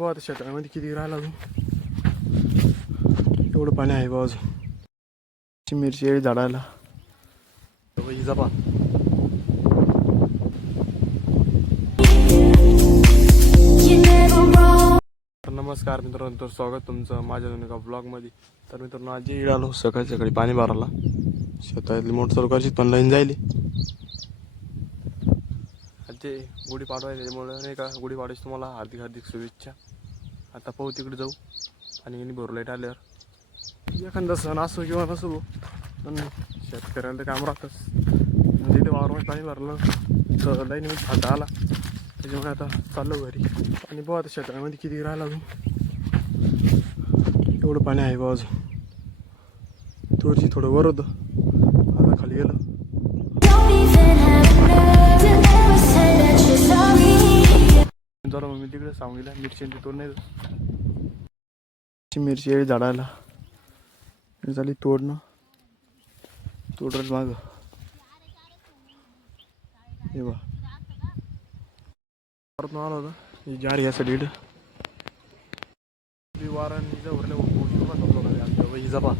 बघ आता शेतामध्ये किती राहिला अजून, एवढं पाणी आहे बा अजून. मिरची आहे झाडायला इजा पा. तर नमस्कार मित्रांनो, तर स्वागत तुमचं माझ्या एका ब्लॉगमध्ये. तर मित्रांनो आज इकडे आलो सकाळी सकाळी पाणी भरायला. शेतातली मोटर चालू करायची पण लाईन जायली. आज ते गुढीपाडवा आहे त्याच्यामुळे नाही का, गुढीपाडव्याची तुम्हाला हार्दिक हार्दिक शुभेच्छा. आता पाहू तिकडे जाऊ आणि भरू लाईट आल्यावर. एखादा सण असो किंवा नसो पण शेतकऱ्याला ते काम राहतंच. म्हणजे इथे वावरामध्ये पाणी भरलं तर लाईनीमध्ये फाटा आला, त्याच्यामुळे आता चाललो घरी. आणि बघ आता शेतामध्ये किती राहिलं अजून, एवढं पाणी आहे बा अजून. तुळशी थोडं वर होतं, आता खाली गेलं. जरा मग मी तिकडे सांगितलं मिरची तोड नाही. मिरची आहे झाडायला झाली तोडणं, तोडत माग हे बा परत आला होता जार यासाठी वारांनी जवळ इजा पा.